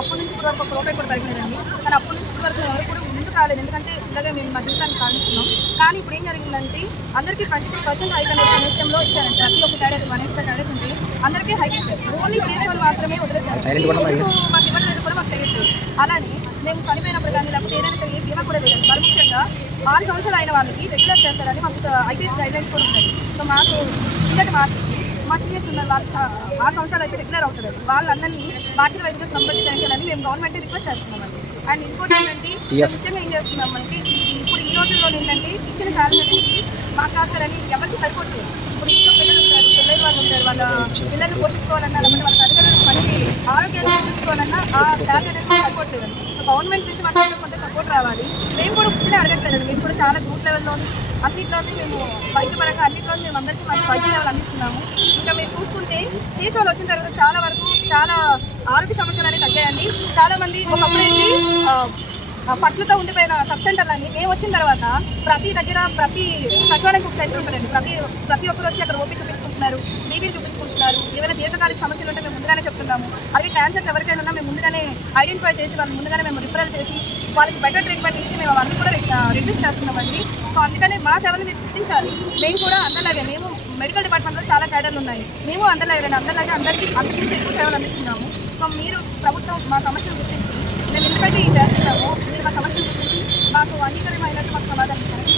అప్పటి నుంచి ఇప్పుడు వరకు రూపాయి కూడా పెరగలేదండి. కానీ అప్పటి నుంచి ఇప్పుడు వరకు ఎవరు కూడా ముందుకు రాలేదు. ఎందుకంటే ఇలాగే మేము మా జీవితాన్ని సాధిస్తున్నాం. కానీ ఇప్పుడు ఏం జరిగిందంటే అందరికీ 22% హైక్ అనే విషయంలో ఇచ్చారండి. ప్రతి ఒక్క క్యాడెట్ 1 క్యాడెట్ ఉంటే అందరికీ హైక్ ఇచ్చారు. ఓన్లీ కేసులు మాత్రమే వదిలేశారు. మాకు ఇవ్వట్లేదు కూడా మాకు తెలియదు. అలానే మేము చనిపోయినప్పుడు కానీ లేకపోతే ఏదైనా ఏ బీమా కూడా లేదు. మరి ముఖ్యంగా 6 సంవత్సరాలు అయిన వాళ్ళకి రెగ్యులర్ చేస్తారని మాకు ఐపీఎస్ గైడ్లైన్స్ కూడా ఉన్నాయి. సో మాకు ఇంతటి మా సీనియర్స్ ఉన్న వాళ్ళు 6 సంవత్సరాలు అయితే రెగ్యులర్ అవుతుంది. వాళ్ళందరినీ బాధ్యత వైద్యులు సంబంధించాలని మేము గవర్నమెంట్ రిక్వెస్ట్ చేస్తున్నామండి. అండ్ ఇంకోటి ఏంటంటే ముఖ్యంగా ఏం చేస్తున్నామంటే ఇప్పుడు ఈ రోజుల్లో ఏంటంటే ఇచ్చిన శాలరీ నుంచి మాట్లాడతారని ఎవరికి సరిపోతుంది. ఇప్పుడు ఇంట్లో పిల్లలు ఉంటారు, పిల్లలు వాళ్ళు ఉంటారు, వాళ్ళ పిల్లల్ని పోషించుకోవాలన్నా లేకపోతే వాళ్ళ తల్లిదండ్రులు మంచి ఆరోగ్యాన్ని చూసుకోవాలన్నా ఆ శాలరీ అనేది సరిపోతుంది. సో గవర్నమెంట్ నుంచి మాకు కొంత సపోర్ట్ రావాలి. మేము కూడా పుట్టిన అడగట్లేదు. మేము కూడా చాలా గ్రూప్ లెవెల్లో అన్నింటిలోనే మేము వైద్యపరంగా అన్నింటిలో మేము అందరికీ మంచి వైద్య సేవలు అందిస్తున్నాము. ఇంకా మేము చూసుకుంటే సీజన్లు వచ్చిన తర్వాత చాలా వరకు చాలా ఆరోగ్య సమస్యలు అనేవి తగ్గాయండి. చాలామంది ఒకప్పుడేసి పట్లతో ఉండిపోయిన సబ్ సెంటర్లని మేము వచ్చిన తర్వాత ప్రతి దగ్గర ప్రతి సచివాలయం ఒక సెంటర్ ఉంటుందండి. ప్రతి ఒక్కరు వచ్చి అక్కడ ఓపీ చూపించుకుంటున్నారు, బీపీలు చూపించుకుంటున్నారు. ఏమైనా దీర్ఘకాలిక సమస్యలు ఉంటే మేము ముందుగానే చెప్తున్నాము. అవి క్యాన్సర్స్ ఎవరికైనా ఉన్నా మేము ముందుగానే ఐడెంటిఫై చేసి వాళ్ళు ముందుగానే మేము రిఫరల్ చేసి వాళ్ళకి బెటర్ ట్రీట్మెంట్ ఇచ్చి మేము అవన్నీ కూడా రిక్వెస్ట్ చేస్తున్నామండి. సో అందుకనే మా సేవలు మీరు గుర్తించాలి. మేము కూడా అందరిలాగే మేము మెడికల్ డిపార్ట్మెంట్లో చాలా క్యాడర్లు ఉన్నాయి. మేము అందరిలాగే అందరికీ ఎక్కువ సేవలు అందిస్తున్నాము. సో మీరు ప్రభుత్వం మా సమస్యలు గుర్తించి మేము ఎందుకైతే ఈ చేస్తున్నాము మీరు మా సమస్యలు గుర్తించి మాకు అంగీకారమైనట్టు మాకు సమాధానం చెప్తున్నాను.